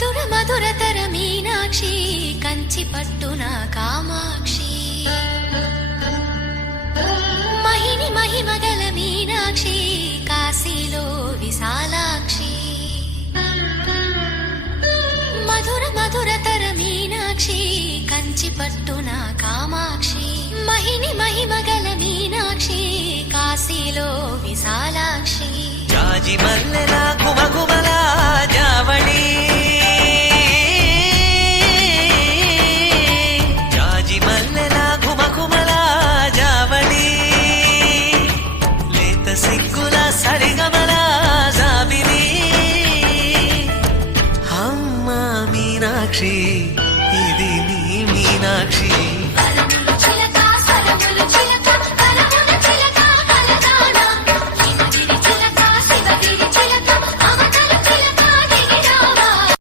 మధుర మధురతర మీనాక్షి కంచి పట్టున కామాక్షి మహిని మహిమగల మీనాక్షి కాశీలో విశాలాక్షి మధుర మధురతర మీనాక్షి కంచి పట్టున కామాక్షి మహిని మహిమగల మీనాక్షి కాశీలో విశాలాక్షి జాజి మల్లెలా కుమకుమలా జావళి జాజి మల్లెలా కుమకుమలా జావళి లేత సిగ్గుల సరిగమల జాబిలి అమ్మ మీనాక్షి ఇది నీ మీనాక్షి